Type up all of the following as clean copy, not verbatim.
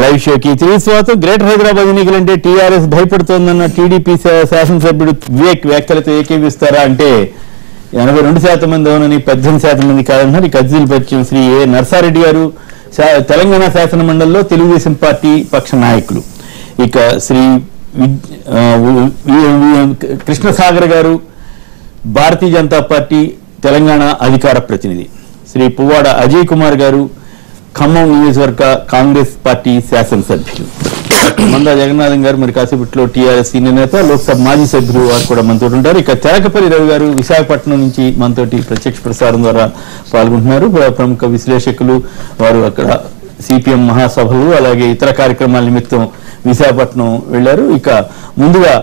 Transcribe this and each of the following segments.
Live షోకి తిరిగి స్వాగతం. గ్రేటర్ హైదరాబాద్ ఎన్నికలంటే టీఆర్ఎస్ భయపడుతోందన్న టీడీపీ శాసనసభ్యుడు వివేక్ వ్యాఖ్యలతో ఏకీవిస్తారా అంటే 82% మంది అవునని 18% మంది కాదన్నారు. ఇక అర్జీలు పరిచయం శ్రీ ఏ నర్సారెడ్డి గారు తెలంగాణ శాసన మండలిలో తెలుగుదేశం పార్టీ పక్ష నాయకులు. ఇక శ్రీ కృష్ణసాగర్ గారు భారతీయ జనతా పార్టీ తెలంగాణ అధికార ప్రతినిధి. శ్రీ పువ్వాడ అజయ్ కుమార్ గారు ఖమ్మం నియోజకవర్గ కాంగ్రెస్ పార్టీ శాసనసభ్యులు. మందా జగన్నాథం గారు మరి కాసేపట్లో టీఆర్ఎస్ సీనియర్ నేత, లోక్సభ మాజీ సభ్యులు వారు కూడా మనతో ఉంటారు. ఇక తెలకపల్లి రవి గారు విశాఖపట్నం నుంచి మనతోటి ప్రత్యక్ష ప్రసారం ద్వారా పాల్గొంటున్నారు. ప్రముఖ విశ్లేషకులు వారు అక్కడ సిపిఎం మహాసభలు అలాగే ఇతర కార్యక్రమాల నిమిత్తం విశాఖపట్నం వెళ్లారు. ఇక ముందుగా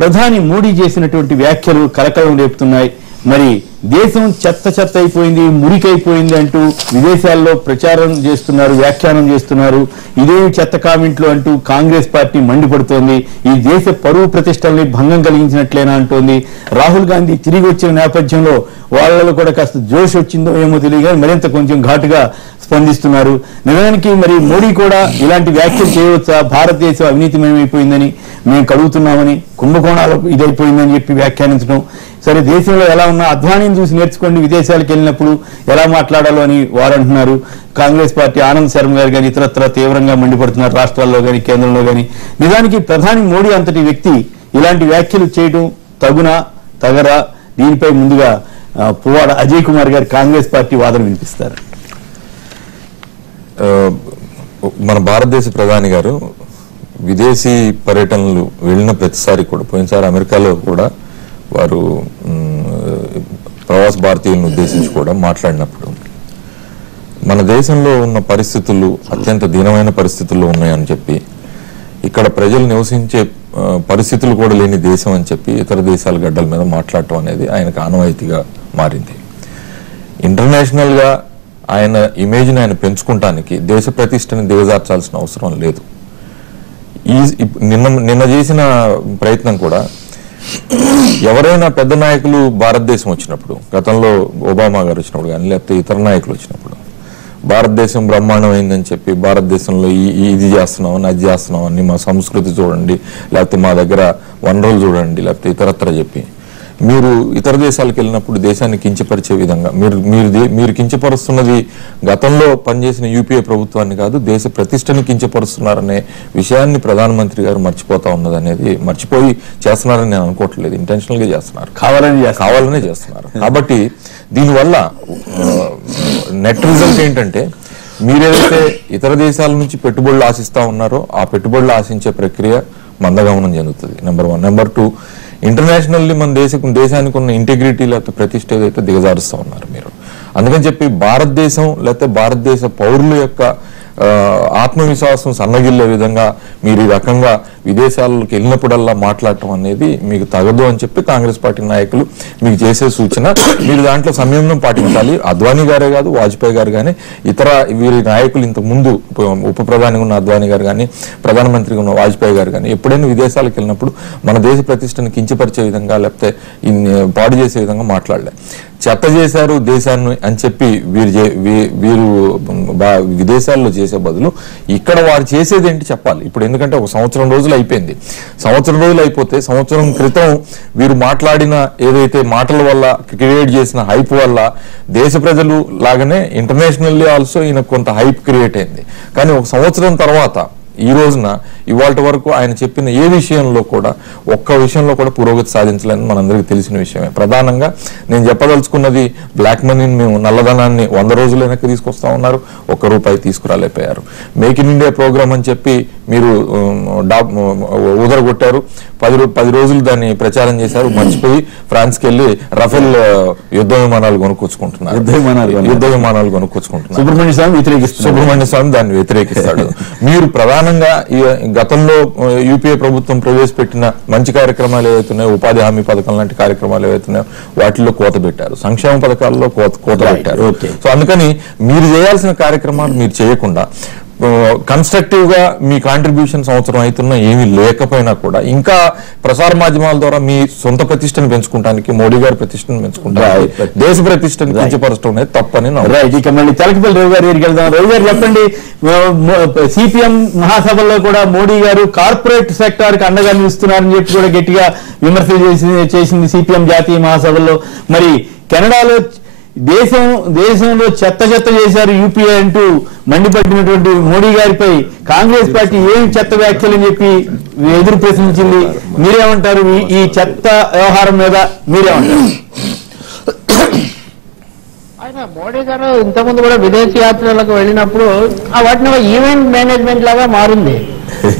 ప్రధాని మోడీ చేసినటువంటి వ్యాఖ్యలు కలకలం రేపుతున్నాయి. మరి దేశం చెత్త అయిపోయింది, మురికైపోయింది అంటూ విదేశాల్లో ప్రచారం చేస్తున్నారు, వ్యాఖ్యానం చేస్తున్నారు. ఇదేమి చెత్త కామెంట్లు అంటూ కాంగ్రెస్ పార్టీ మండిపడుతోంది. ఈ దేశ పరువు ప్రతిష్టల్ని భంగం కలిగించినట్లేనా అంటోంది. రాహుల్ గాంధీ తిరిగి వచ్చిన నేపథ్యంలో వాళ్ళలో కూడా కాస్త జోష్ వచ్చిందో ఏమో తెలియదు, మరింత కొంచెం ఘాటుగా స్పందిస్తున్నారు. నిజానికి మరి మోడీ కూడా ఇలాంటి వ్యాఖ్యలు చేయవచ్చా? భారతదేశం అవినీతిమయమైపోయిందని మేము కడుగుతున్నామని, కుంభకోణాలకు ఇదైపోయిందని చెప్పి వ్యాఖ్యానించడం. సరే, దేశంలో ఎలా ఉన్నా అద్వానీని చూసి నేర్చుకోండి, విదేశాలకు వెళ్ళినప్పుడు ఎలా మాట్లాడాలో అని వారు అంటున్నారు. కాంగ్రెస్ పార్టీ ఆనంద్ శర్మ గారు కానీ ఇతరత్ర తీవ్రంగా మండిపడుతున్నారు, రాష్ట్రాల్లో కానీ కేంద్రంలో కానీ. నిజానికి ప్రధాని మోడీ అంతటి వ్యక్తి ఇలాంటి వ్యాఖ్యలు చేయడం తగునా తగరా? దీనిపై ముందుగా పువ్వాడ అజయ్ కుమార్ గారు కాంగ్రెస్ పార్టీ వాదన వినిపిస్తారు. మన భారతదేశ ప్రధాని గారు విదేశీ పర్యటనలు వెళ్ళిన ప్రతిసారి కూడా, పోయినసారి అమెరికాలో కూడా వారు ప్రవాస భారతీయులను ఉద్దేశించి కూడా మాట్లాడినప్పుడు మన దేశంలో ఉన్న పరిస్థితులు అత్యంత దీనమైన పరిస్థితుల్లో ఉన్నాయని చెప్పి, ఇక్కడ ప్రజలు నివసించే పరిస్థితులు కూడా లేని దేశం అని చెప్పి ఇతర దేశాల గడ్డల మీద మాట్లాడటం అనేది ఆయనకు ఆనవాయితీగా మారింది. ఇంటర్నేషనల్గా ఆయన ఇమేజ్ని ఆయన పెంచుకుంటానికి దేశ ప్రతిష్టని దిగజార్చాల్సిన అవసరం లేదు. నిన్న చేసిన ప్రయత్నం కూడా, ఎవరైనా పెద్ద నాయకులు భారతదేశం వచ్చినప్పుడు, గతంలో ఒబామా గారు వచ్చినప్పుడు కానీ లేకపోతే ఇతర నాయకులు వచ్చినప్పుడు, భారతదేశం బ్రహ్మాండమైందని చెప్పి భారతదేశంలో ఇది చేస్తున్నామని అది చేస్తున్నామని, మా సంస్కృతి చూడండి, లేకపోతే మా దగ్గర వనరులు చూడండి, లేకపోతే ఇతరత్ర చెప్పి మీరు ఇతర దేశాలకు వెళ్ళినప్పుడు దేశాన్ని కించపరిచే విధంగా మీరు కించపరుస్తున్నది గతంలో పనిచేసిన యూపీఏ ప్రభుత్వాన్ని కాదు, దేశ ప్రతిష్టని కించపరుస్తున్నారనే విషయాన్ని ప్రధానమంత్రి గారు మర్చిపోతా ఉన్నది అనేది, మర్చిపోయి చేస్తున్నారని నేను అనుకోవట్లేదు, ఇంటెన్షనల్ గా చేస్తున్నారు, కావాలనే చేస్తున్నారు. కాబట్టి దీనివల్ల నెట్ రిజల్ట్ ఏంటంటే, మీరేదైతే ఇతర దేశాల నుంచి పెట్టుబడులు ఆశిస్తా ఉన్నారో ఆ పెట్టుబడులు ఆశించే ప్రక్రియ మందగమనం చెందుతుంది. నెంబర్ 1. నెంబర్ 2, ఇంటర్నేషనల్లీ మన దేశానికి ఉన్న ఇంటిగ్రిటీ లేకపోతే ప్రతిష్ట ఏదైతే దిగజారుస్తూ ఉన్నారు మీరు. అందుకని చెప్పి భారతదేశం లేకపోతే భారతదేశ పౌరుల యొక్క ఆత్మవిశ్వాసం సన్నగిల్లే విధంగా మీరు ఈ రకంగా విదేశాలకు వెళ్ళినప్పుడల్లా మాట్లాడటం అనేది మీకు తగదు అని చెప్పి కాంగ్రెస్ పార్టీ నాయకులు మీకు చేసే సూచన. మీరు దాంట్లో సంయమనం పాటించాలి. అద్వానీ గారే కాదు, వాజ్పేయి గారు కానీ ఇతర వీరి నాయకులు, ఇంతకు ముందు ఉప ప్రధానిగా ఉన్న అద్వానీ గారు కానీ ప్రధానమంత్రిగా ఉన్న వాజ్పేయి గారు కానీ ఎప్పుడైనా విదేశాలకు వెళ్ళినప్పుడు మన దేశ ప్రతిష్టను కించపరిచే విధంగా లేకపోతే పాడు చేసే విధంగా మాట్లాడలే. చెత్త చేశారు దేశాన్ని అని చెప్పి వీరు విదేశాల్లో చేసే బదులు ఇక్కడ వారు చేసేది ఏంటి చెప్పాలి. ఇప్పుడు ఎందుకంటే ఒక సంవత్సరం రోజులు అయిపోయింది. సంవత్సరం రోజులు అయిపోతే సంవత్సరం క్రితం వీరు మాట్లాడిన ఏదైతే మాటల వల్ల క్రియేట్ చేసిన హైప్ వల్ల దేశ ప్రజలు లాగానే ఇంటర్నేషనల్లీ ఆల్సో ఈయన కొంత హైప్ క్రియేట్ అయింది. కానీ ఒక సంవత్సరం తర్వాత ఈ రోజున ఇవాళ వరకు ఆయన చెప్పిన ఏ విషయంలో కూడా ఒక్క విషయంలో కూడా పురోగతి సాధించలేని మనందరికీ తెలిసిన విషయమే. ప్రధానంగా నేను చెప్పదలుచుకున్నది, బ్లాక్ మనీని మేము నల్లధనాన్ని 100 రోజులు వెనక్కి తీసుకొస్తా ఉన్నారు, ₹1 తీసుకురాలేకపోయారు. మేక్ ఇన్ ఇండియా ప్రోగ్రామ్ అని చెప్పి మీరు ఊదరగొట్టారు. 10 రోజులు దాన్ని ప్రచారం చేశారు, మర్చిపోయి ఫ్రాన్స్కి వెళ్ళి రఫేల్ యుద్ధ విమానాలు కొనుక్కొచ్చుకుంటున్నారు. సుబ్రహ్మణ్య స్వామి దాన్ని వ్యతిరేకిస్తాడు. మీరు ప్రధానంగా గతంలో యూపీఏ ప్రభుత్వం ప్రవేశపెట్టిన మంచి కార్యక్రమాలు ఏవైతున్నాయో, ఉపాధి హామీ పథకం లాంటి కార్యక్రమాలు ఏవైతున్నాయో వాటిల్లో కోత పెట్టారు, సంక్షేమ పథకాల్లో కోత పెట్టారు. సో అందుకని మీరు చేయాల్సిన కార్యక్రమాలు మీరు చేయకుండా కన్స్ట్రక్టివ్ గా మీ కాంట్రిబ్యూషన్స్ అవసరం అవుతున్నా ఏమీ లేకపోయినా కూడా ఇంకా ప్రసార మాధ్యమాల ద్వారా మీ సొంత ప్రతిష్టను పెంచుకోవడానికి, మోడీ గారి ప్రతిష్టను పెంచుకుంటానికి, దేశ ప్రతిష్టను పెంచపరచడం అనేది తప్పని రైట్. ఇక మళ్ళీ తలకిపల్లి రవి గారి దగ్గరికి వెళ్దాం. రవి గారు చెప్పండి, సిపిఎం మహాసభలో కూడా మోడీ గారు కార్పొరేట్ సెక్టార్ కి అండగా నిలుస్తున్నారని చెప్పి కూడా గట్టిగా విమర్శలు చేసింది సిపిఎం జాతీయ మహాసభలో. మరి కెనడాలో దేశంలో చెత్త చేశారు యూపీఏ అంటూ మండిపట్టినటువంటి మోడీ గారిపై కాంగ్రెస్ పార్టీ ఏం చెత్త వ్యాఖ్యలని చెప్పి ఎదురు ప్రశ్నించింది. మీరేమంటారు? ఈ చెత్త వ్యవహారం మీద మీరేమంటారు? ఆయన మోడీ గారు ఇంతకుముందు కూడా విదేశీ యాత్రలకు వెళ్ళినప్పుడు వాటిని ఈవెంట్ మేనేజ్మెంట్ లాగా మారింది.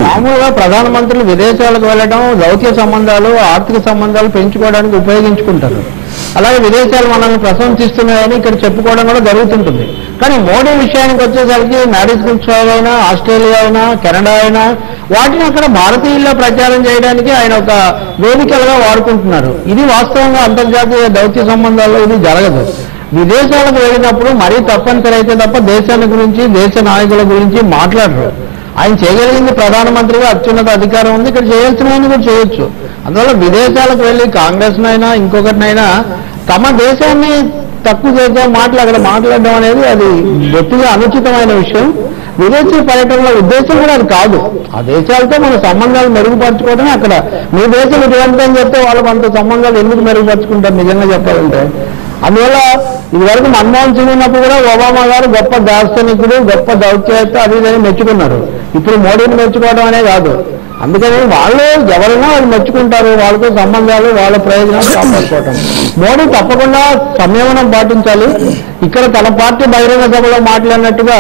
మామూలుగా ప్రధానమంత్రులు విదేశాలకు వెళ్ళడం దౌత్య సంబంధాలు, ఆర్థిక సంబంధాలు పెంచుకోవడానికి ఉపయోగించుకుంటారు. అలాగే విదేశాలు మనల్ని ప్రశంసిస్తున్నాయని ఇక్కడ చెప్పుకోవడం కూడా జరుగుతుంటుంది. కానీ మోడీ విషయానికి వచ్చేసరికి నారిస్కిల్ అయినా, ఆస్ట్రేలియా అయినా, కెనడా అయినా వాటిని అక్కడ భారతీయుల్లో ప్రచారం చేయడానికి ఆయన ఒక వేదికలుగా వాడుకుంటున్నారు. ఇది వాస్తవంగా అంతర్జాతీయ దౌత్య సంబంధాల్లో ఇది జరగదు. విదేశాలకు వెళ్ళినప్పుడు మరీ తప్పనిసరి అయితే తప్ప దేశాల గురించి, దేశ నాయకుల గురించి మాట్లాడరు. ఆయన చేయగలిగింది ప్రధానమంత్రిగా అత్యున్నత అధికారం ఉంది, ఇక్కడ చేయాల్సినవన్నీ కూడా చేయొచ్చు. అందువల్ల విదేశాలకు వెళ్ళి కాంగ్రెస్నైనా ఇంకొకటినైనా తమ దేశాన్ని తక్కువ చేసే మాటలు అక్కడ మాట్లాడడం అనేది అది గట్టిగా అనుచితమైన విషయం. విదేశీ పర్యటనలో ఉద్దేశం కూడా అది కాదు. ఆ దేశాలతో మన సంబంధాలు మెరుగుపరచుకోవడమే అక్కడ. మీ దేశం ఇటువంటి అని చెప్తే వాళ్ళకు అంత సంబంధాలు ఎందుకు మెరుగుపరుచుకుంటారు నిజంగా చెప్పాలంటే? అందువల్ల ఇదివరకు మన్మోహన్ సింగ్ ఉన్నప్పుడు కూడా ఒబామా గారు గొప్ప దార్శనికుడు, గొప్ప దౌత్యవేత్త అది ఇదని మెచ్చుకున్నారు. ఇప్పుడు మోడీని మెచ్చుకోవడం అనే కాదు. అందుకని వాళ్ళు ఎవరైనా వాళ్ళు మెచ్చుకుంటారు, వాళ్ళతో సంబంధాలు, వాళ్ళ ప్రయోజనాలు కాపాడుకోవటం. మోడీ తప్పకుండా సంయమనం పాటించాలి. ఇక్కడ తన పార్టీ బహిరంగ సభలో మాట్లాడినట్టుగా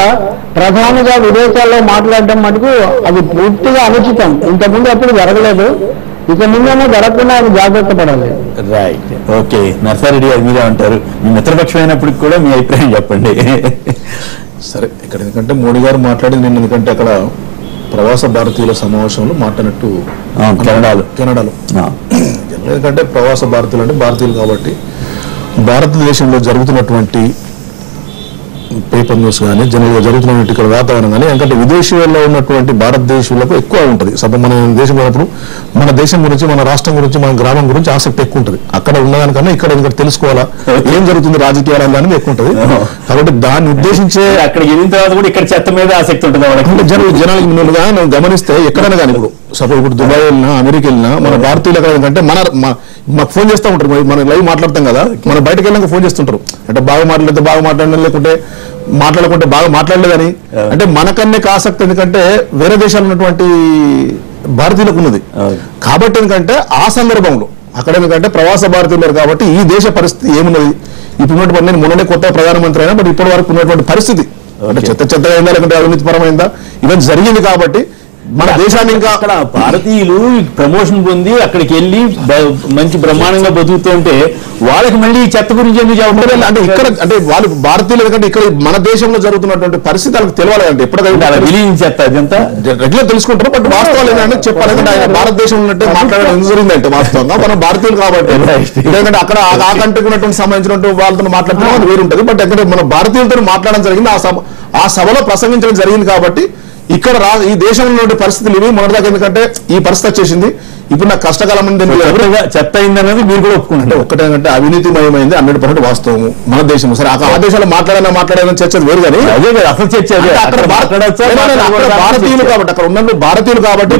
ప్రధానిగా విదేశాల్లో మాట్లాడడం మటుకు అది పూర్తిగా అనుచితం. ఇంతకుముందు ఎప్పుడు జరగలేదు, ఇక ముందేమో జరగకుండా అది జాగ్రత్త పడాలి. రైట్. ఓకే, నర్సారెడ్డి గారు మీరే అంటారు. మీ మిత్రపక్షం అయినప్పటికి కూడా మీ అభిప్రాయం చెప్పండి. సరే, ఇక్కడ ఎందుకంటే మోడీ గారు మాట్లాడింది నేను ఎందుకంటే అక్కడ ప్రవాస భారతీయుల సమావేశంలో మాట్లాడినట్టు కెనడాలో ఎందుకంటే ప్రవాస భారతీయులు అంటే భారతీయులు కాబట్టి భారతదేశంలో జరుగుతున్నటువంటి పేపర్ న్యూస్ కానీ జనరల్గా జరుగుతున్నటువంటి ఇక్కడ వాతావరణం కానీ ఎందుకంటే విదేశీయుల్లో ఉన్నటువంటి భారతదేశీయులకు ఎక్కువ ఉంటుంది. మన దేశం ఉన్నప్పుడు మన దేశం గురించి, మన రాష్ట్రం గురించి, మన గ్రామం గురించి ఆసక్తి ఎక్కువ ఉంటుంది. అక్కడ ఉన్నదానికన్నా ఇక్కడ ఎందుకంటే తెలుసుకోవాలా ఏం జరుగుతుంది రాజకీయాలు అనేది ఎక్కువ ఉంటుంది. కాబట్టి దాన్ని ఉద్దేశించే అక్కడ వెళ్ళిన తర్వాత కూడా ఇక్కడ చెత్త మీద ఆసక్తి ఉంటుంది. అంటే జనాలకి ముందుగా మనం గమనిస్తే ఎక్కడైనా కానీ ఇప్పుడు సపోజ్ ఇప్పుడు దుబాయ్ వెళ్ళినా, అమెరికా వెళ్ళినా మన భారతీయులు ఎక్కడ ఏంటంటే మాకు ఫోన్ చేస్తూ ఉంటారు. మనం లైవ్ మాట్లాడతాం కదా, మనం బయటకు వెళ్ళాక ఫోన్ చేస్తుంటారు. అంటే బాగా మాట్లాడితే బాగా మాట్లాడడం, లేకుంటే మాట్లాడకుంటే బాగా మాట్లాడలేదని. అంటే మనకన్నే ఆసక్తి ఎందుకంటే వేరే దేశాలు ఉన్నటువంటి భారతీయులకు ఉన్నది. కాబట్టి ఎందుకంటే ఆ సందర్భంలో అక్కడ ఎందుకంటే ప్రవాస భారతీయులు కాబట్టి ఈ దేశ పరిస్థితి ఏమున్నది, ఇప్పుడు ఉన్నటువంటి నేను మొన్ననే కొత్త ప్రధానమంత్రి అయినా బట్ ఇప్పటి వరకు ఉన్నటువంటి పరిస్థితి అంటే చెత్తగా అయిందా లేకుంటే అవినీతి పరమైందా ఇవన్నీ జరిగింది. కాబట్టి మన దేశాన్ని ఇంకా అక్కడ భారతీయులు ప్రమోషన్ పొంది అక్కడికి వెళ్ళి మంచి బ్రహ్మాండంగా బతుకుతుంటే వాళ్ళకి మళ్ళీ చెత్త గురించి ఎందుకు చెప్పడం? అంటే ఇక్కడ అంటే వాళ్ళు భారతీయులు ఎందుకంటే ఇక్కడ మన దేశంలో జరుగుతున్నటువంటి పరిస్థితి వాళ్ళకి తెలియాలంటే ఎప్పటికైనా చెత్త అదంతా రెగ్యులర్ తెలుసుకుంటారు. బట్ వాస్తవాలు ఏంటంటే చెప్పాలంటే ఆయన భారతదేశం ఉన్నట్టే మాట్లాడడం ఎందుకు జరిగిందంటే వాస్తవంగా మనం భారతీయులు కాబట్టి ఎందుకంటే అక్కడ ఆ కంట్రీకి ఉన్నటువంటి సంబంధించినటువంటి వాళ్ళతో మాట్లాడడం వేరు ఉంటుంది. బట్ ఎక్కడ మన భారతీయులతో మాట్లాడడం జరిగింది, ఆ సభలో ప్రసంగించడం జరిగింది. కాబట్టి ఇక్కడ ఈ దేశంలో పరిస్థితులు ఇవి మొదటిదాకా ఎందుకంటే ఈ పరిస్థితి వచ్చేసింది. ఇప్పుడు నాకు కష్టకాలం చెత్త అయిందన్నది మీరు కూడా ఒప్పుకుంటే ఒక్కటేంటే అవినీతిమయమైంది 100% వాస్తవము మన దేశం. సరే ఆ దేశాల్లో మాట్లాడాలని చర్చ వేరు కానీ అదే అసలు చర్చ అక్కడ భారతీయులు కాబట్టి అక్కడ ఉన్నప్పుడు భారతీయులు కాబట్టి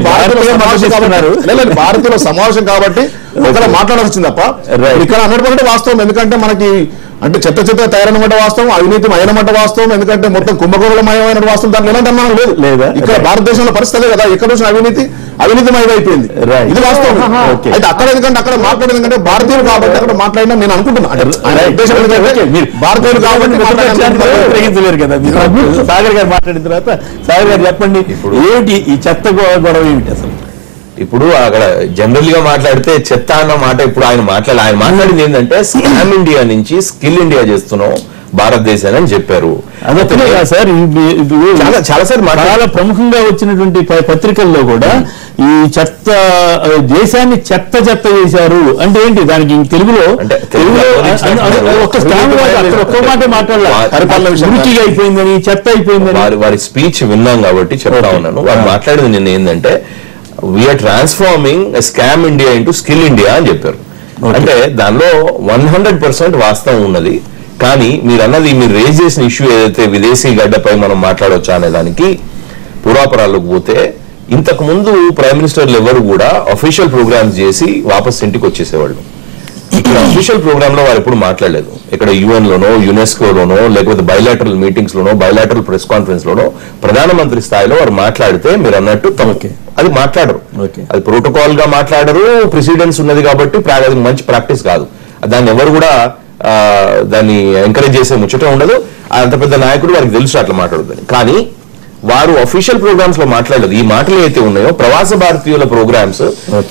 భారతీయుల సమావేశం కాబట్టి ఒకవేళ మాట్లాడాల్సి వచ్చింది తప్ప ఇక్కడ 100% వాస్తవం. ఎందుకంటే మనకి అంటే చెత్త తయారైనమాట వాస్తవం, అవినీతి అయినమాట వాస్తవం. ఎందుకంటే మొత్తం కుంభకోణమయమైన వాస్తవం, దాంట్లో ఎలాంటి అనుమానం లేదు. ఇక్కడ భారతదేశంలో పరిస్థితి కదా, ఎక్కడ చూసిన అవినీతిమయం అయిపోయింది. ఇది వాస్తవం. అయితే అక్కడ ఎందుకంటే అక్కడ మాట్లాడేది ఎందుకంటే భారతీయులు కాబట్టి అక్కడ మాట్లాడినా నేను అనుకుంటున్నాను భారతీయులు కాబట్టి గ్రహించలేరు కదా. సాగర్ గారు మాట్లాడిన తర్వాత సాగర్ గారు చెప్పండి, ఏమిటి ఈ చెత్త గొడవ ఏమిటి అసలు? ఇప్పుడు అక్కడ జనరల్ గా మాట్లాడితే చెత్త అన్న మాట ఇప్పుడు ఆయన మాట్లాడింది ఏంటంటే స్కామ్ ఇండియా నుంచి స్కిల్ ఇండియా చేస్తున్నాం, భారతదేశాన్ని అని చెప్పారు. అదే సార్, చాలా ప్రముఖంగా వచ్చినటువంటి పత్రికల్లో కూడా ఈ చెత్త దేశాన్ని చెత్త చేశారు అంటే ఏంటి, దానికి తెలుగులో ఒక్క మాట మాట్లాడాలి, అయిపోయిందని చెత్త అయిపోయిందని. వారి స్పీచ్ విన్నాం కాబట్టి చెప్తా ఉన్నాను. వారు మాట్లాడేది నిన్న ఏంటంటే we are transforming scam India into skill India అని చెప్పారు. అంటే దానిలో 100% వాస్తవం ఉన్నది. కానీ మీరు అన్నది, మీరు రేజ్ చేసిన ఇష్యూ ఏదైతే విదేశీ గడ్డపై మనం మాట్లాడవచ్చా అనే దానికి పూర్వాపరాలకు పోతే, ఇంతకు ముందు ప్రైమ్ మినిస్టర్లు ఎవరు కూడా అఫీషియల్ ప్రోగ్రామ్స్ చేసి వాపస్ ఇంటికి వచ్చేసేవాళ్ళు. ఇక్కడ అఫీషియల్ ప్రోగ్రామ్ లో వారు ఎప్పుడు మాట్లాడలేదు. ఇక్కడ UN లోనో, యునెస్కోలోనో, లేకపోతే బైలాటరల్ మీటింగ్స్ లోనో, బైలాటరల్ ప్రెస్ కాన్ఫరెన్స్ లోనో ప్రధానమంత్రి స్థాయిలో వారు మాట్లాడితే మీరు అన్నట్టు అది మాట్లాడరు. అది ప్రోటోకాల్ గా మాట్లాడరు. ప్రెసిడెన్స్ ఉన్నది కాబట్టి అది మంచి ప్రాక్టీస్ కాదు. దాన్ని ఎవరు కూడా దాన్ని ఎంకరేజ్ చేసే ముచ్చట ఉండదు. అంత పెద్ద నాయకుడు వారికి తెలుసు అట్లా మాట్లాడదు. కానీ వారు అఫీషియల్ ప్రోగ్రామ్స్ లో మాట్లాడలేదు. ఈ మాటలు అయితే ఉన్నాయో ప్రవాస భారతీయుల ప్రోగ్రామ్స్,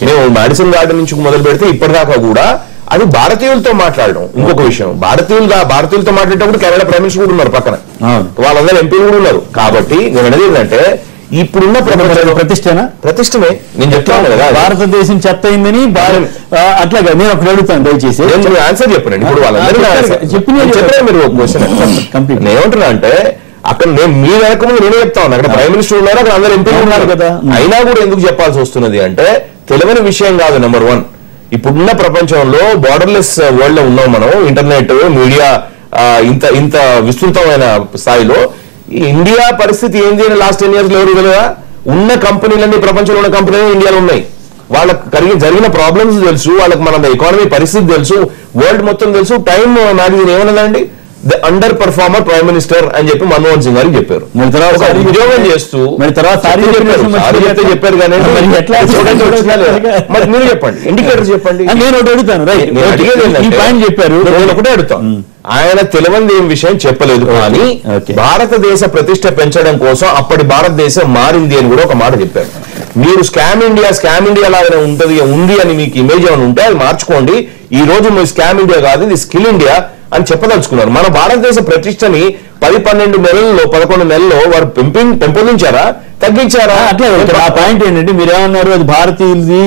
మేము మాడిసన్ గార్డెన్ నుంచి మొదలు పెడితే ఇప్పటిదాకా కూడా అది భారతీయులతో మాట్లాడడం. ఇంకొక విషయం, భారతీయులతో మాట్లాడేటప్పుడు కెనడా ప్రైమ్ మినిస్టర్ కూడా ఉన్నారు పక్కన, వాళ్ళందరూ ఎంపీలు కూడా ఉన్నారు. కాబట్టి నేను అనేది ఏంటంటే ఇప్పుడున్న ప్రతిష్టమే నేను చెప్తాను కదా, భారతదేశం చెత్త అయిందని అట్లాగా. నేను ఒకటి అడుగుతాను, దయచేసి ఆన్సర్ చెప్పండి. ఇప్పుడు వాళ్ళందరూ చెప్పారు, మీరు ఒక క్వశ్చన్ నేనేమంటున్నా అంటే, అక్కడ నేను మీ వెనక ముందు నేనే చెప్తా ఉన్నా, అక్కడ ప్రైమ్ మినిస్టర్ ఉన్నారు, అక్కడ అందరూ ఎంపీలు ఉన్నారు కదా. అయినా కూడా ఎందుకు చెప్పాల్సి వస్తున్నది అంటే, తెలియని విషయం కాదు. నెంబర్ 1, ఇప్పుడున్న ప్రపంచంలో బార్డర్లెస్ వరల్డ్ లో ఉన్నాం మనం. ఇంటర్నెట్, మీడియా ఇంత విస్తృతమైన స్థాయిలో ఇండియా పరిస్థితి ఏంటి అని లాస్ట్ 10 years లో ఎవరు తెలియదా? ఉన్న కంపెనీలన్నీ, ప్రపంచంలో ఉన్న కంపెనీలు ఇండియాలో ఉన్నాయి. వాళ్ళకి జరిగిన ప్రాబ్లమ్స్ తెలుసు, వాళ్ళకి మన ఎకానమీ పరిస్థితి తెలుసు, వరల్డ్ మొత్తం తెలుసు. టైమ్ మ్యాగజైన్ ఏమన్నదండి, the underperformer prime minister అని చెప్పి మన్మోహన్ సింగ్ గారికి చెప్పారు. ఉద్యోగం చేస్తూ చెప్పారు. కానీ మరి మీరు చెప్పండి, ఇండికేటర్స్ చెప్పండి. నేను ఒకటి అడుగుతాను, చెప్పారు ఒకటే అడుగుతాను. ఆయన తెలియని ఏం విషయం చెప్పలేదు. కానీ భారతదేశ ప్రతిష్ట పెంచడం కోసం అప్పటి భారతదేశం మారింది అని కూడా ఒక మాట చెప్పారు. మీరు స్కామ్ ఇండియా లాగానే ఉంది అని మీకు ఇమేజ్ ఏమైనా ఉంటే అది మార్చుకోండి. ఈ రోజు మీరు స్కామ్ ఇండియా కాదు, ఇది స్కిల్ ఇండియా అని చెప్పదలుచుకున్నారు. మన భారతదేశ ప్రతిష్టని 10-12 నెలల్లో 11 నెలల్లో వారు పెంపొందించారా, తగ్గించారా? అట్లా ఆ పాయింట్ ఏంటంటే, మీరేమన్నారు, అది భారతీయులది,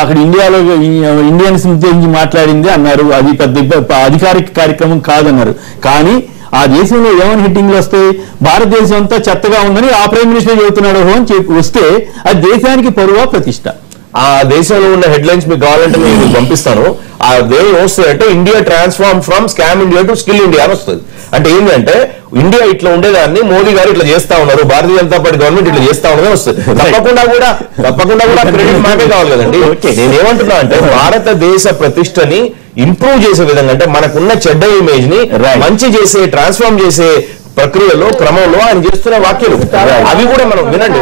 అక్కడ ఇండియాలో ఇండియన్స్ గురించి మాట్లాడింది అన్నారు, అది పెద్ద అధికారిక కార్యక్రమం కాదన్నారు. కానీ ఆ దేశంలో ఏమైనా హెడ్డింగ్లు వస్తాయి, భారతదేశం అంతా చెత్తగా ఉందని ఆ ప్రైమ్ మినిస్టర్ చెబుతున్నాడు అని చెప్పి వస్తే అది దేశానికి పరువా ప్రతిష్ట? ఆ దేశంలో ఉన్న హెడ్లైన్స్ మీకు కావాలంటే నేను పంపిస్తాను. ఆ దేశం వస్తుందంటే India transform from scam India to skill India అని వస్తుంది. అంటే ఏంటంటే ఇండియా ఇట్లా ఉండేదాన్ని మోదీ గారు ఇట్లా చేస్తా ఉన్నారు, భారతీయ జనతా పార్టీ గవర్నమెంట్ ఇట్లా చేస్తా ఉన్నదని వస్తుంది. తప్పకుండా కూడా క్రెడిట్ మాకే కావాలి కదండి. నేనేమంటున్నా అంటే, భారతదేశ ప్రతిష్టని ఇంప్రూవ్ చేసే విధంగా, అంటే మనకున్న చెడ్డ ఇమేజ్ ని మంచి చేసే, ట్రాన్స్ఫార్మ్ చేసే ప్రక్రియలో క్రమంలో ఆయన చేస్తున్న వ్యాఖ్యలు అవి కూడా మనం వినండి.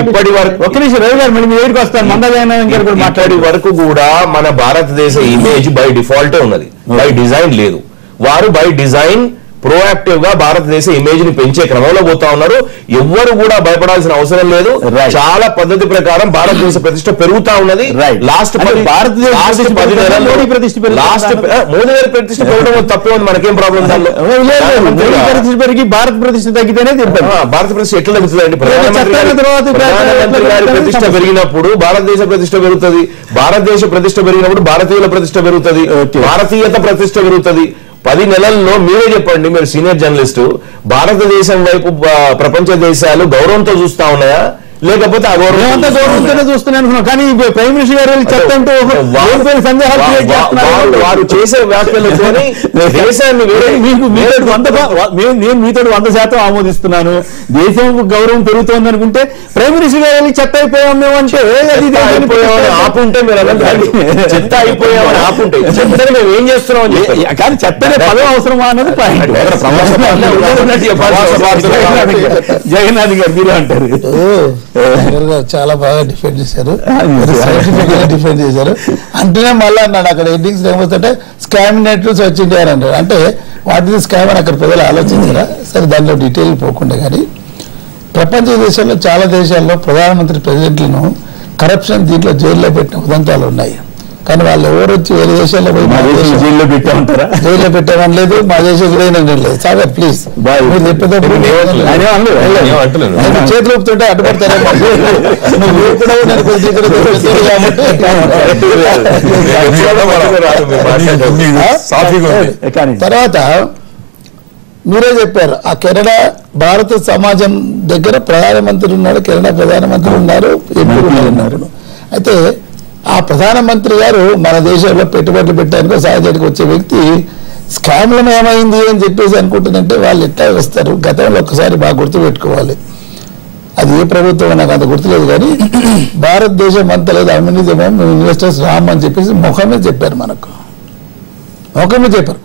ఇప్పటి వరకు కూడా మన భారతదేశ ఇమేజ్ బై డిఫాల్టే ఉన్నది, బై డిజైన్ లేదు. వారు బై డిజైన్ ప్రోయాక్టివ్ గా భారతదేశ ఇమేజ్ ని పెంచే క్రమంలో పోతా ఉన్నారు. ఎవ్వరు కూడా భయపడాల్సిన అవసరం లేదు. చాలా పద్ధతి ప్రకారం భారతదేశ ప్రతిష్ట పెరుగుతా ఉన్నది. లాస్ట్ 10 నెలల్లో మోదీ గారి ప్రతిష్ట పెరగడం తప్పే ఉంది, మనకేం ప్రాబ్లం? పెరిగి భారత ప్రతిష్ట తగ్గితేనే భారత ప్రతిష్ట ఎట్లా తగ్గుతుందండి? ప్రధానమంత్రి గారి ప్రతిష్ట పెరిగినప్పుడు భారతదేశ ప్రతిష్ట పెరుగుతుంది, భారతదేశ ప్రతిష్ట పెరిగినప్పుడు భారతీయుల ప్రతిష్ట పెరుగుతుంది, భారతీయత ప్రతిష్ట పెరుగుతుంది. 10 నెలల్లో మీరే చెప్పండి, మీరు సీనియర్ జర్నలిస్టు, భారతదేశం వైపు ప్రపంచ దేశాలు గౌరవంతో చూస్తా ఉన్నాయా, లేకపోతే అగౌరవంతో చూస్తున్నాను అనుకున్నాం. కానీ ప్రైమ్ మినిస్టర్ గారు చెప్తుంటే వారు చేసే వ్యాఖ్యలతో దేశాన్ని నేను మీతో 100% ఆమోదిస్తున్నాను. దేశం గౌరవం పెరుగుతోంది అనుకుంటే ప్రైమ్ మినిస్టర్ గారు చెత్త అయిపోయాం మేము అంటే, ఆపుంటే మీరు చెత్త అయిపోయామని ఆపుంటే చెత్తని మేము ఏం చేస్తున్నాం. కానీ చెత్తనే పదం అవసరమా అన్నది పాయింట్. జగన్నాథ్ గారు మీరు అంటారు, చాలా బాగా డిఫెండ్ చేశారు, డిఫెండ్ చేశారు. అంటేనే మళ్ళీ అన్నాడు అక్కడ హెడ్డింగ్స్ ఏమవుతుంటే స్కామ్ నెట్వర్క్స్ వచ్చింది అని అంటారు. అంటే వాటిని స్కామ్ అని అక్కడ ప్రజలు ఆలోచించారా? సరే, దాంట్లో డీటెయిల్ పోకుండా. కానీ ప్రపంచ దేశాల్లో చాలా దేశాల్లో ప్రధానమంత్రి ప్రెసిడెంట్లను కరప్షన్ దీంట్లో జైల్లో పెట్టిన ఉదంతాలు ఉన్నాయి. కానీ వాళ్ళు ఎవరు వచ్చి వేరే దేశాల్లో పోయి మా దేశం జైల్లో పెట్టా ఉంటారా? జైల్లో పెట్టామని లేదు, మా దేశం లేదు. సాగర్ ప్లీజ్ మీరు చెప్పేటప్పుడు చేతులు ఊపుతుంటే అడ్డుపడతారా? నువ్వు కూడా నేను కాబట్టి తర్వాత మీరే చెప్పారు ఆ కెనడా భారత సమాజం దగ్గర ప్రధానమంత్రి ఉన్నాడు, కెనడా ప్రధానమంత్రి ఉన్నారు, ఎంపీలు ఉన్నారు. అయితే ఆ ప్రధానమంత్రి గారు మన దేశంలో పెట్టుబడులు పెట్టడానికి సహాయడానికి వచ్చే వ్యక్తి స్కామ్లం ఏమైంది అని చెప్పేసి అనుకుంటుందంటే వాళ్ళు ఎట్లా వస్తారు? గతంలో ఒక్కసారి బాగా గుర్తు పెట్టుకోవాలి, అది ఏ ప్రభుత్వం నాకు అంత గుర్తులేదు కానీ భారతదేశం అంత లేదు అవినీతిమో మేము ఇన్వెస్టర్స్ రామని చెప్పేసి ముఖమే చెప్పారు, మనకు ముఖమే చెప్పారు.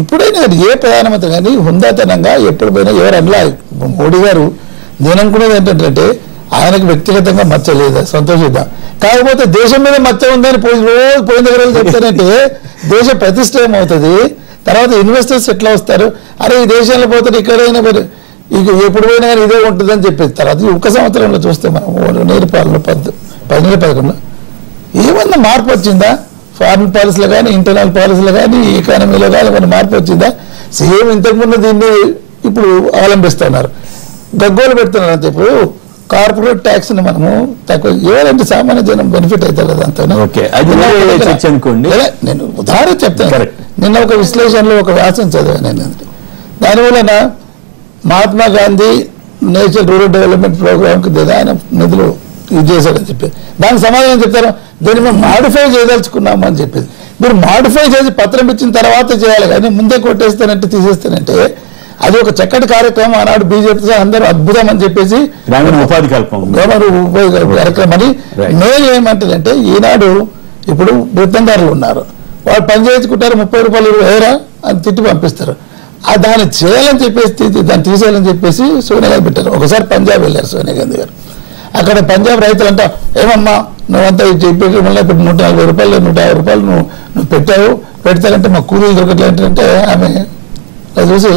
ఇప్పుడైనా ఏ ప్రధానమంత్రి కానీ హుందాతనంగా ఎప్పుడు పోయినా ఎవరు అనలా. మోడీ గారు నేను అనుకునేది ఏంటంటే ఆయనకు వ్యక్తిగతంగా మచ్చ లేదా, సంతోషిద్దాం. కాకపోతే దేశం మీద మచ్చ ఉందని రోజు పోయిన దగ్గర చెప్తారంటే దేశ ప్రతిష్ట ఏమవుతుంది? తర్వాత ఇన్వెస్టర్స్ ఎట్లా వస్తారు? అరే ఈ దేశంలో పోతే ఇక్కడైనా ఇక ఎప్పుడు పోయినా కానీ ఇదే ఉంటుందని చెప్పేసి తర్వాత ఒక్క సంవత్సరంలో చూస్తే మనం నేర్పాలలో 11 ఏమన్నా మార్పు వచ్చిందా? ఫారిన్ పాలసీలో కానీ ఇంటర్నల్ పాలసీలో కానీ ఎకానమీలో కానీ ఏమైనా మార్పు వచ్చిందా? సేమ్ ఇంతకుముందు దీన్ని ఇప్పుడు అవలంబిస్తున్నారు, గగ్గోలు పెడుతున్నారు. అంతే ఇప్పుడు కార్పొరేట్ ట్యాక్స్ ని మనము తక్కువ ఎవరంటే సామాన్య జనం బెనిఫిట్ అవుతారు కదా అంతా. నేను ఉదాహరణ చెప్తాను. నిన్న ఒక విశ్లేషణలో ఒక వ్యాసం చదివాను నేను. దానివల్ల Mahatma Gandhi national rural development ప్రోగ్రామ్కి ఆయన నిధులు ఇది చేశాడని చెప్పి దానికి సమాధానం చెప్తారు, దీన్ని మేము మాడిఫై చేయదలుచుకున్నాము అని చెప్పేది. మీరు మాడిఫై చేసి పత్రం ఇచ్చిన తర్వాత చేయాలి కానీ ముందే కొట్టేస్తానంటే తీసేస్తానంటే అది ఒక చక్కటి కార్యక్రమం. ఆనాడు బీజేపీ అందరూ అద్భుతం అని చెప్పేసి గ్రామీణ ఉపాధి కార్యక్రమం అని. నేను ఏమంటుందంటే ఈనాడు ఇప్పుడు వృత్తందారులు ఉన్నారు, వాళ్ళు పని చేసుకుంటారు 30 రూపాయలు వేరా అని తిట్టి పంపిస్తారు. దాన్ని చేయాలని చెప్పేసి దాన్ని తీసేయాలని చెప్పేసి సోనియా గాంధీ పెట్టారు. ఒకసారి పంజాబ్ వెళ్ళారు సోనియా గాంధీ గారు. అక్కడ పంజాబ్ రైతులంతా ఏమమ్మా నువ్వంతా చెప్పి మళ్ళీ ఇప్పుడు 140 రూపాయలు 150 రూపాయలు నువ్వు పెట్టావు, పెడతారంటే మా కూలీలు దొరకట్లేంటే ఆమె చూసి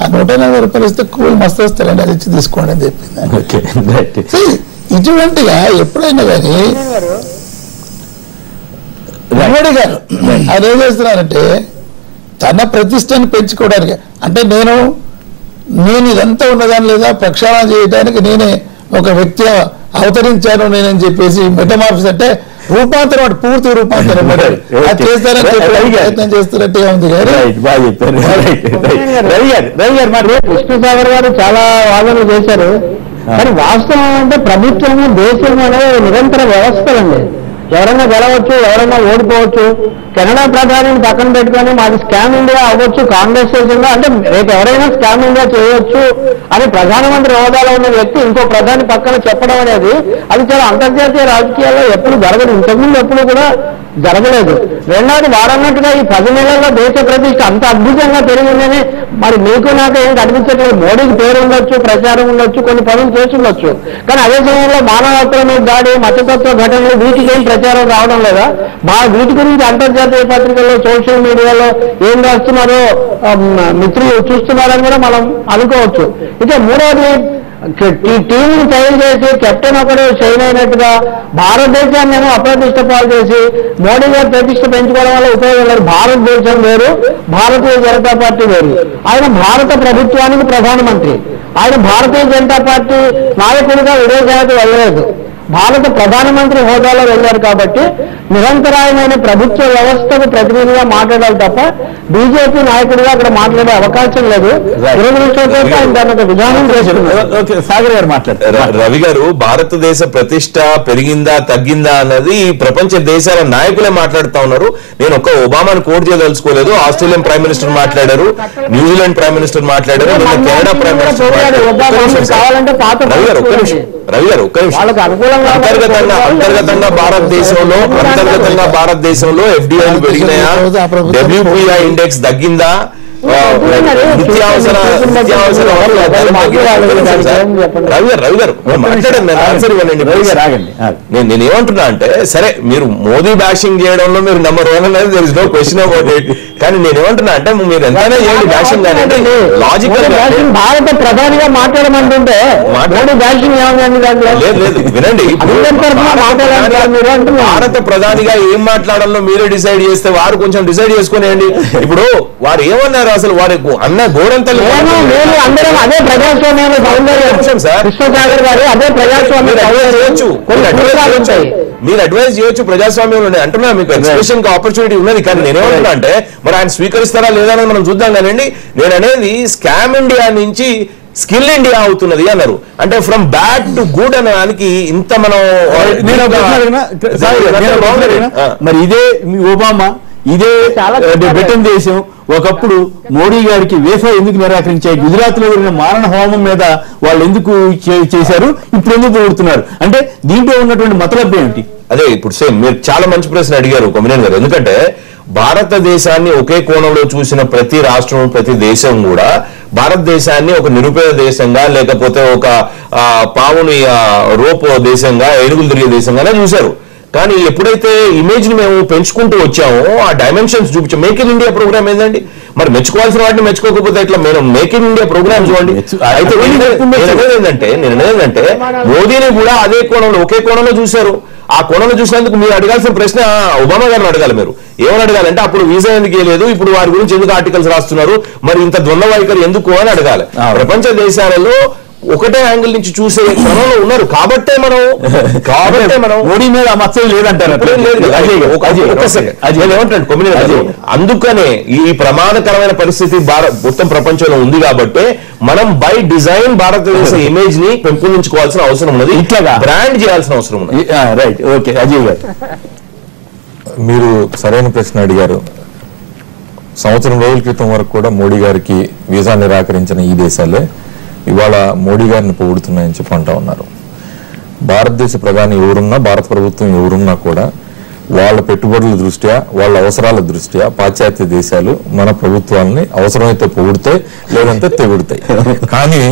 ఆ 140 రూపాయలు ఇస్తే కూలీలు మస్తు వస్తారండి, అది ఇచ్చి తీసుకోండి అని చెప్పింది. ఇటువంటిగా ఎప్పుడైనా కానీ మోడీ గారు ఆయన ఏం చేస్తున్నారంటే తన ప్రతిష్టను పెంచుకోవడానికి అంటే నేను ఇదంతా ఉన్నదాని లేదా ప్రక్షాళన చేయడానికి నేనే ఒక వ్యక్తి అవతరించాను నేనని చెప్పేసి మెటమార్ఫిస్ అంటే రూపాంతరం అంటే పూర్తి రూపాంతరం చేస్తారని చెప్పి ప్రయత్నం చేస్తున్నట్టుగా ఉంది. కృష్ణసాగర్ గారు చాలా వాదనలు చేశారు. కానీ వాస్తవం అంటే ప్రభుత్వము దేశం అనేది నిరంతర వ్యవస్థలండి. ఎవరైనా గెలవచ్చు, ఎవరైనా ఓడిపోవచ్చు. కెనడా ప్రధానిని పక్కన పెట్టుకొని మాది స్కామ్ ఇండియా అవ్వచ్చు, కాంగ్రెస్ దేశంగా అంటే రేపు ఎవరైనా స్కామ్ ఇండియా చేయవచ్చు అని ప్రధానమంత్రి హోదాలో ఉన్న వ్యక్తి ఇంకో ప్రధాని పక్కన చెప్పడం అనేది అది చాలా అంతర్జాతీయ రాజకీయాల్లో ఎప్పుడు జరగదు, ఇంతకుముందు ఎప్పుడు కూడా జరగలేదు. రెండవది వారన్నట్టుగా ఈ 10 నెలల్లో దేశ ప్రతిష్ట అంత అద్భుతంగా పెరిగిందని మరి మీకు నాకు ఏం కనిపించట్లేదు. మోడీకి పేరు ఉండొచ్చు, ప్రచారం ఉండొచ్చు, కొన్ని పనులు చేసి ఉండొచ్చు. కానీ అదే సమయంలో మానవ హక్కుల మీద దాడి, మతతత్వ ఘటనలు వీటికి ఏం ప్రచారం రావడం లేదా? వీటి గురించి అంతర్జాతీయ పత్రికల్లో సోషల్ మీడియాలో ఏం రాస్తున్నారో మిత్రులు చూస్తున్నారని కూడా మనం అనుకోవచ్చు. ఇక మూడవది టీంని తయారు చేసి కెప్టెన్ ఒకడు షైన్ అయినట్టుగా భారతదేశాన్ని ఏమో అప్రతిష్ట పాలు చేసి మోడీ గారు ప్రతిష్ట పెంచుకోవడం వల్ల ఉపయోగం లేదు. భారతదేశం వేరు, భారతీయ జనతా పార్టీ వేరు. ఆయన భారత ప్రభుత్వానికి ప్రధానమంత్రి, ఆయన భారతీయ జనతా పార్టీ నాయకుడిగా విదేశాలకు వెళ్ళలేదు, భారత ప్రధానమంత్రి హోదాలో వెళ్ళారు. కాబట్టి నిరంతరాయమైన ప్రభుత్వ వ్యవస్థకు ప్రతినిధిగా మాట్లాడాలి తప్ప బీజేపీ నాయకుడిగా అక్కడ మాట్లాడే అవకాశం లేదు. విధానం సాగర్ గారు మాట్లాడారు. రవి గారు, భారతదేశ ప్రతిష్ట పెరిగిందా తగ్గిందా అన్నది ప్రపంచ దేశాల నాయకులే మాట్లాడుతా ఉన్నారు. నేను ఒక్క ఒబామాను కోట్ చేయదలుచుకోలేదు. ఆస్ట్రేలియన్ ప్రైమ్ మినిస్టర్ మాట్లాడారు, న్యూజిలాండ్ ప్రైమ్ మినిస్టర్ మాట్లాడారు, కెనడా ప్రైమ్ మినిస్టర్ రవి గారు ఒక్క నిమిషం. అంతర్గతంగా భారతదేశంలో ఎఫ్డిఐలు పెరిగినాయా, డబ్ల్యూపీఐ ఇండెక్స్ తగ్గిందా, నిత్యావసర రవి గారు మాట్లాడండి, ఆన్సర్ ఇవ్వండి. నేను ఏమంటున్నా అంటే, సరే మీరు మోదీ బ్యాషింగ్ చేయడంలో మీరు నెంబర్ 1 అనేది there is no question about it. కానీ నేను ఏమంటున్నా అంటే, మీరు ఎంతైనా చేయండి బ్యాషింగ్ కానీ లాజికల్ భారత ప్రధానిగా మాట్లాడమంటుంటే బ్యాషింగ్ లేదు వినండి. భారత ప్రధానిగా ఏం మాట్లాడాలో మీరే డిసైడ్ చేస్తే వారు కొంచెం డిసైడ్ చేసుకునేయండి. ఇప్పుడు వారు ఏమన్నారు అసలు, వారి అన్న గోడంతలు అదే ప్రజాస్వామ్యం సార్ కృష్ణసాగర్ గారు అదే ప్రజాస్వామ్యం మీరు అడ్వైజ్ చేయొచ్చు ప్రజాస్వామ్యంలో అంటున్నా, మీకు ఎక్స్ప్రెషన్ కి ఆపర్చునిటీ ఉన్నది. కానీ నేనేమంటున్నా అంటే, మరి ఆయన స్వీకరిస్తారా లేదా అని మనం చూద్దాం కానండి. నేను అనేది స్కామ్ ఇండియా నుంచి స్కిల్ ఇండియా అవుతున్నది అన్నారు. అంటే ఫ్రమ్ బ్యాడ్ టు గుడ్ అనడానికి ఇంత మనం మరి ఇదే మీ ఒబామా, ఇదే బ్రిటన్ దేశం ఒకప్పుడు మోడీ గారికి వీసా ఎందుకు నిరాకరించాయి, గుజరాత్ లో జరిగిన మారణ హోమం మీద వాళ్ళు ఎందుకు చేశారు, ఇప్పుడు ఎందుకు పొగుడుతున్నారు అంటే దీంట్లో ఉన్నటువంటి మతలబ్ ఏమిటి? అదే ఇప్పుడు సేమ్ మీరు చాలా మంచి ప్రశ్న అడిగారు కొమ్మినేని గారు. ఎందుకంటే భారతదేశాన్ని ఒకే కోణంలో చూసిన ప్రతి రాష్ట్రం, ప్రతి దేశం కూడా భారతదేశాన్ని ఒక నిరుపేద దేశంగా, లేకపోతే ఒక పావుని రోప్ దేశంగా, ఏనుగులు తిరిగే దేశంగానే చూశారు. కానీ ఎప్పుడైతే ఇమేజ్ ని మేము పెంచుకుంటూ వచ్చామో, ఆ డైమెన్షన్స్ చూపించాం. మేక్ ఇన్ ఇండియా ప్రోగ్రామ్ ఏంటండి, మరి మెచ్చుకోవాల్సిన వాటిని మెచ్చుకోకపోతే ఎట్లా? మేము మేక్ ఇన్ ఇండియా ప్రోగ్రామ్ చూడండి. అయితే నేను ఏంటంటే మోదీని కూడా అదే కోణంలో, ఒకే కోణంలో చూశారు. ఆ కోణంలో చూసినందుకు మీరు అడగాల్సిన ప్రశ్న ఒబామా గారిని అడగాలి. మీరు ఏమని అడగాలంటే, అప్పుడు వీసా ఎందుకు ఇవ్వలేదు, ఇప్పుడు వారి గురించి ఎందుకు ఆర్టికల్స్ రాస్తున్నారు, మరి ఇంత ద్వంద్వ వైఖరి ఎందుకు అని అడగాలి. ప్రపంచ దేశాలలో ఒకటే యాంగిల్ నుంచి చూసే క్రమంలో ఉన్నారు. కాబట్టే మనం మోడీ మీద మత్సరం లేదంటారు. అందుకనే ఈ ప్రమాదకరమైన పరిస్థితి మొత్తం ప్రపంచంలో ఉంది. కాబట్టి మనం బై డిజైన్ భారతదేశ ఇమేజ్ ని పెంపొందించుకోవాల్సిన అవసరం ఉన్నది, ఇట్లా బ్రాండ్ చేయాల్సిన అవసరం ఉన్నది. Right, okay. అజయ్ గారు, మీరు సరైన ప్రశ్న అడిగారు. సంవత్సరం రోజుల క్రితం వరకు కూడా మోడీ గారికి వీసా నిరాకరించిన ఈ దేశాలే ఇవాళ మోడీ గారిని పొగుడుతున్నాయని చెప్పి అంటా ఉన్నారు. భారతదేశ ప్రధాని ఎవరున్నా, భారత ప్రభుత్వం ఎవరున్నా కూడా వాళ్ళ పెట్టుబడుల దృష్ట్యా, వాళ్ళ అవసరాల దృష్ట్యా పాశ్చాత్య దేశాలు మన ప్రభుత్వాలని అవసరమైతే పొగుడుతాయి, లేదంటే తెగుడుతాయి. కానీ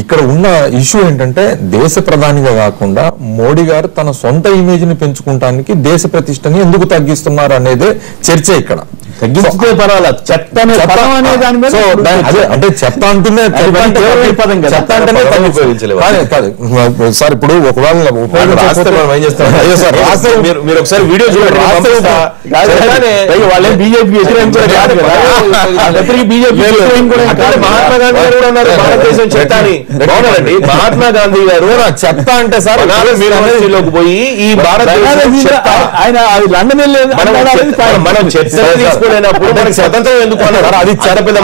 ఇక్కడ ఉన్న ఇష్యూ ఏంటంటే, దేశ ప్రధానిగా కాకుండా మోడీ గారు తన సొంత ఇమేజ్ ని పెంచుకోవడానికి దేశ ప్రతిష్టని ఎందుకు తగ్గిస్తున్నారు అనేదే చర్చ ఇక్కడ. తగ్గించుకే పర్వాలేదు, చెత్త అనే దాని మీద అంటే చెత్త అంటేనే సార్. ఇప్పుడు ఒకవేళ మీరు ఒకసారి వీడియో చూడండి. వాళ్ళే బీజేపీ మహాత్మా గాంధీ గారు కూడా అన్నారు భారతదేశం చెత్త అని. బాగున్నారండి మహాత్మా గాంధీ గారు. చెత్త అంటే సార్ లోకి పోయి ఈ భారతదేశం ఆయన లండన్ వెళ్ళలేదు, మనం చెత్త తీసుకునేటప్పుడు మనకి స్వతంత్రం ఎందుకు అన్నారు? అది చాలా పెద్ద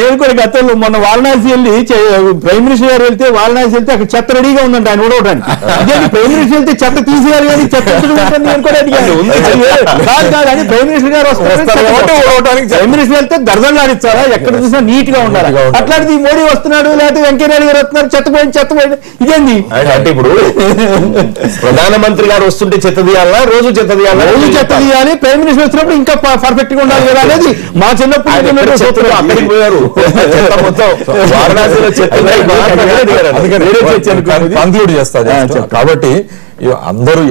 నేను కూడా గతంలో మొన్న వారణాసి వెళ్ళి ప్రైమ్ మినిస్టర్ గారు వెళ్తే, వారణాసి వెళ్తే అక్కడ చెత్త రెడీగా ఉందంట ఆయన ఓడవడానికి. అదే ప్రైమ్ మినిస్టర్ వెళ్తే చెత్త తీసేయాలి కానీ చెత్త నేను కూడా అడిగాను. కానీ ప్రైమ్ మినిస్టర్ గారు వస్తారు, ప్రైమ్ మినిస్టర్ వెళ్తే దర్జాలాడిస్తారా, ఎక్కడ చూసినా నీట్ గా ఉండాలి. అట్లాంటిది మోడీ వస్తున్నాడు, లేకపోతే వెంకయ్యనాయుడు గారు వస్తున్నారు, చెత్తపోయింది ఇదేంది అంటే ఇప్పుడు ప్రధానమంత్రి గారు వస్తుంటే చెత్త తీయాలా, రోజు చెత్త తీయాలి, ప్రైమ్ మినిస్టర్ వచ్చినప్పుడు ఇంకా పర్ఫెక్ట్ గా ఉండాలి కదా అనేది మా చిన్నప్పుడు అక్కడికి పోయారు. వారణాసిలో కంక్లూడ్ చేస్తారు. కాబట్టి అందరూ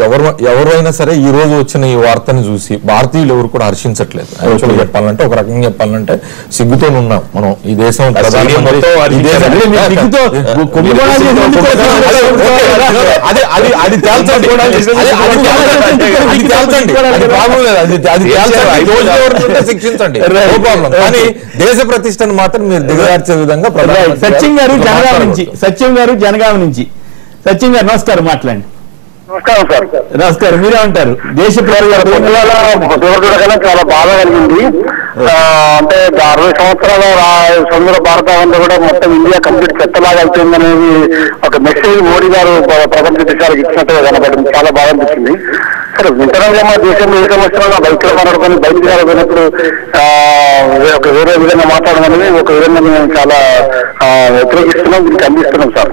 ఎవరైనా సరే ఈ రోజు వచ్చిన ఈ వార్తను చూసి భారతీయులు ఎవరు కూడా హర్షించట్లేదు. యాక్చువల్గా చెప్పాలంటే, ఒక రకంగా చెప్పాలంటే సిగ్గుతో ఉన్నాం మనం. ఈ దేశం అది శిక్షించండి, కానీ దేశ ప్రతిష్టను మాత్రం మీరు దిగజార్చే విధంగా. సత్యం గారు జనగాం నుంచి సత్యం గారు నమస్కారం, మాట్లాడండి. నమస్కారం సార్. నమస్కారం. మీరే ఉంటారు దేశ చాలా బాధ కలిగింది. అంటే 60 సంవత్సరాల స్వతంత్ర భారతావంతా కూడా మొత్తం ఇండియా కంప్లీట్ చెత్తలాగా అవుతుందనేది ఒక మెసేజ్ మోడీ గారు ప్రపంచ దేశాలకు ఇచ్చినట్టుగా కనబడింది. చాలా బాధ అనిపించింది. సరే ఇంటర్నల్ గా మా దేశంలో ఏ సమస్యలో బయటలో మాట్లాడుకొని బయటకు రాకపోయినప్పుడు ఒక వేరే విధంగా మాట్లాడడం అనేది ఒక విధంగా మేము చాలా వ్యతిరేకిస్తున్నాం, దీనికి అందిస్తున్నాం సార్.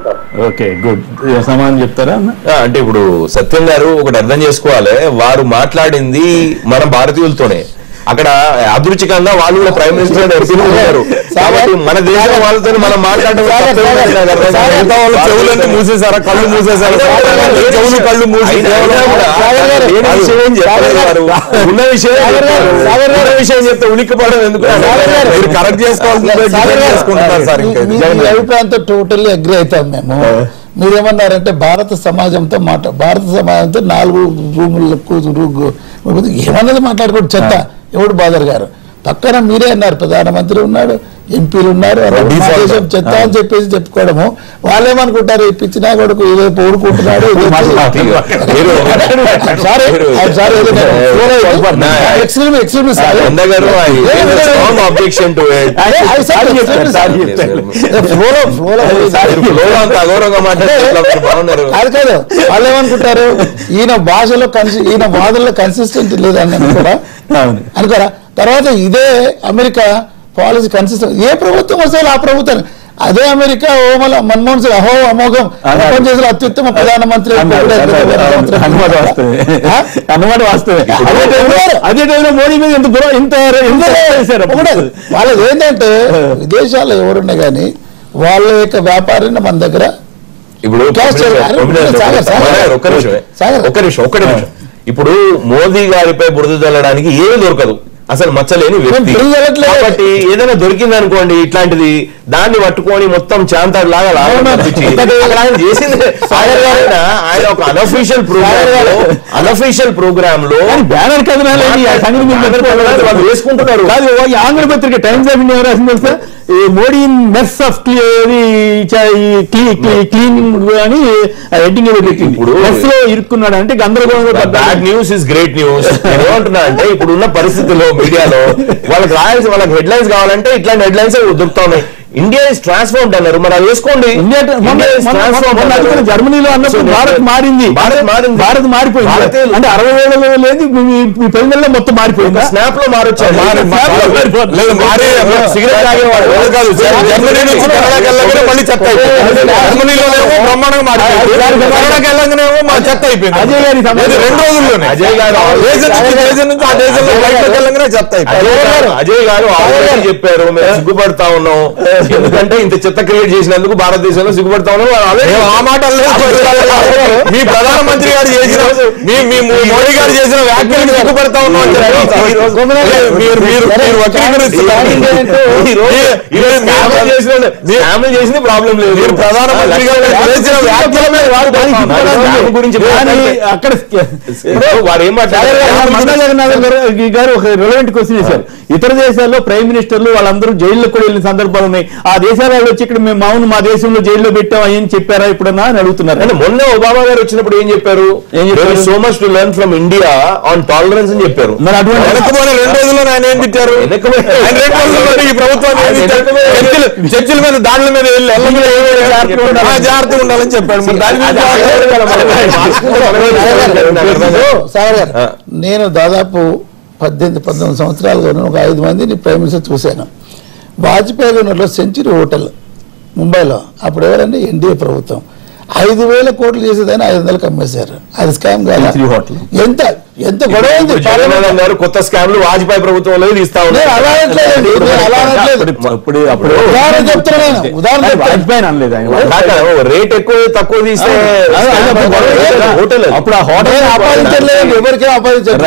Okay, good. సమాధానం చెప్తారా? అంటే ఇప్పుడు సత్యం గారు ఒకటి అర్థం చేసుకోవాలి, వారు మాట్లాడింది మన భారతీయులతోనే. అక్కడ అదృచికంగా వాళ్ళు కూడా ప్రైమ్ మినిస్టర్ ఉన్నారు కాబట్టి మన దేశం వాళ్ళతో మనం మాట్లాడటం చెవులన్నీ మూసేశారా, కళ్ళు మూసేశారా, చెవులు కళ్ళు మూసి ఉన్న విషయం చెప్తే ఉలిక్కిపోవడం ఎందుకు? కరెక్ట్ చేసుకుంటున్నారు సార్. అభిప్రాయంతో టోటల్లీ అగ్రి అవుతాం మేము. మీరేమన్నారంటే భారత సమాజంతో భారత సమాజంతో 4 రూములకు ఏమన్నది మాట్లాడుకోండి, చెత్త ఎవడు బాదర్ గారు. పక్కన మీరే అన్నారు, ప్రధానమంత్రి ఉన్నాడు, ఎంపీలు ఉన్నారు, దేశం చెత్త అని చెప్పేసి చెప్పుకోవడము. వాళ్ళేమనుకుంటారు, ఈ పిచ్చినా కొడుకు ఏదో పోడుకుంటున్నాడు. అది కాదు, వాళ్ళు ఏమనుకుంటారు, ఈయన భాషలో ఈయన వాదనలో కన్సిస్టెంట్ లేదని అనుకోరా అనుకోరా. తర్వాత ఇదే అమెరికా పాలసీ కన్సిస్టెంట్, ఏ ప్రభుత్వం వస్తే ఆ ప్రభుత్వం. అదే అమెరికా మన్మోహన్ సింగ్ అహో అమోఘం చేసిన అత్యుత్తమ ప్రధానమంత్రి. అదే టైంలో మోడీ మీద ఇంత వాళ్ళది ఏంటంటే విదేశాల్లో ఎవరున్నా కానీ వాళ్ళ యొక్క వ్యాపారాన్ని మన దగ్గర ఇప్పుడు ఒక్క నిమిషం. ఇప్పుడు మోదీ గారిపై బురద చల్లడానికి ఏమీ దొరకదు, అసలు మచ్చలేని వ్యక్తి. కాబట్టి ఏదైనా దొరికింది అనుకోండి ఇట్లాంటిది, దాన్ని పట్టుకొని మొత్తం చాంతాడు లాగా చేసింది ఆయన ఒక అనఫీషియల్ ప్రోగ్రామ్ లో బ్యానర్ కథనాలు వాళ్ళు వేసుకుంటున్నారు. ఆంగ్ల పత్రిక టైమ్స్ ఆఫ్ ఇండియా రాసింది తెలుసా, మోడీ మెస్ ఆఫ్ క్లీనింగ్ అని హెడ్డింగ్ ఇప్పుడు మెస్ లో ఇరుక్కున్నాడు అంటే గందరగోళంగా. Bad news is great news. ఏమంటున్నా అంటే ఇప్పుడు ఉన్న పరిస్థితుల్లో మీడియాలో వాళ్ళకి వాళ్ళకి హెడ్లైన్స్ కావాలంటే ఇట్లాంటి హెడ్లైన్స్ దొరుకుతా ఉన్నాయి. ఇండియా ఇస్ ట్రాన్స్ఫార్మ్డ్ అన్నారు, మరి అది వేసుకోండి. జర్మనీలో అన్నప్పుడు భారత్ మారింది, భారత్ మారిపోయింది అంటే 60 ఏళ్ళలో లేదు, 10 నెలల్లో మొత్తం మారిపోయింది. స్నాప్ లో మారొచ్చారు. సిగరెట్ తాగేవాడు మళ్ళీ చెత్త జర్మనీలోనేమో బ్రహ్మాండంగా మారిపోయింది, మా చెత్త అయిపోయింది. అజయ్ గారి 2 రోజుల్లోనే అజయ్ గారు చెత్త అయిపోయింది. అజయ్ గారు ఆల్రెడీ చెప్పారు, మేము సిగ్గుపడతా ఉన్నాం ఎందుకంటే ఇంత చెత్త క్రియేట్ చేసినందుకు భారతదేశంలో సిగ్గుపడతా ఉన్నాం. ఆ మాట మీ ప్రధానమంత్రి గారు చేసిన మీ మోడీ గారు చేసిన వ్యాఖ్యలకు సిగ్గుపడతా ఉన్నాం అని చేసింది ప్రాబ్లం లేదు. మీరు ప్రధానమంత్రి గారు చేసిన వ్యాఖ్యల గురించి అక్కడ వాడు ఏం గారు ఒక రిలవెంట్ క్వశ్చన్ చేశారు. ఇతర దేశాల్లో ప్రైమ్ మినిస్టర్లు వాళ్ళందరూ జైల్లో కూడా వెళ్ళిన సందర్భాలు ఉన్నాయి. ఆ దేశాల వాళ్ళు వచ్చి ఇక్కడ మేము మా దేశంలో జైల్లో పెట్టాం అని చెప్పారా ఎప్పుడన్నా అని అడుగుతున్నారు. అంటే మొన్న ఒబామా గారు వచ్చినప్పుడు ఏం చెప్పారు, so much to learn from India on tolerance అని చెప్పారు. మరి అటువంటి 2 రోజుల్లో ఆయన ఏం తిట్టారు, ఈ ప్రభుత్వాన్ని చర్చల మీద దాడుల మీద జాగ్రత్తగా ఉండాలని చెప్పాడు. నేను దాదాపు 18-19 సంవత్సరాలుగా ఒక 5 మందిని ప్రైమ్ మినిస్టర్ చూశాను. వాజ్పేయి ఉన్నట్లో సెంచరీ హోటల్ ముంబైలో అప్పుడు ఎవరండి ఎన్డీఏ ప్రభుత్వం 5,000 కోట్లు చేసేదని 500కి అమ్మేశారు. అది స్కామ్ కాదు. ఎంత ఎంత గొడవ ఉంది. గారు కొత్త స్కామ్లు వాజ్పేయి ప్రభుత్వంలో ఇస్తా ఉన్నారు. ఉదాహరణ చెప్తున్నాను, రేట్ ఎక్కువ తక్కువ తీస్తే హోటల్ అప్పుడు ఆ హోటల్ ఆపాదించలేదు, ఎవరికే ఆపాదించారు.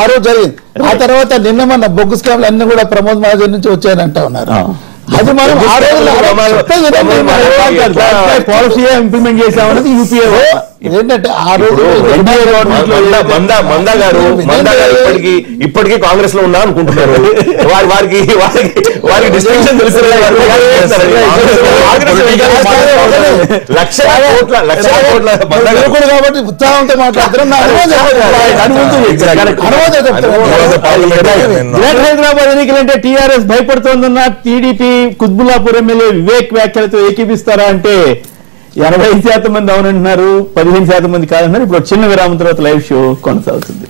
ఆ రోజు జరిగింది. ఆ తర్వాత నిన్న మన బొగ్గు స్కామ్లు అన్ని కూడా ప్రమోద్ మహాజన్ నుంచి వచ్చాయనంటా ఉన్నారు. అది మనం పాలసీ ఇంప్లిమెంట్ చేసామన్నది యూపీఏ. ఏంటంటే ఆ రోజు మందా గారు ఇప్పటికీ కాంగ్రెస్ లో ఉన్నా అనుకుంటున్నారు. వారికి డిస్టింక్షన్ తెలుసు. లక్షల కోట్ల కాబట్టి ఉత్సాహంతో మాట్లాడుతున్నాం. హైదరాబాద్ ఎన్నికలంటే టీఆర్ఎస్ భయపడుతోందన్న టీడీపీ కుత్బుల్లాపూర్ ఎమ్మెల్యే వివేక్ వ్యాఖ్యలతో ఏకీపిస్తారా అంటే 80% మంది అవునంటున్నారు, 15% మంది కాదంటున్నారు. ఇప్పుడు చిన్న విరామం తర్వాత లైవ్ షో కొనసాగుతుంది.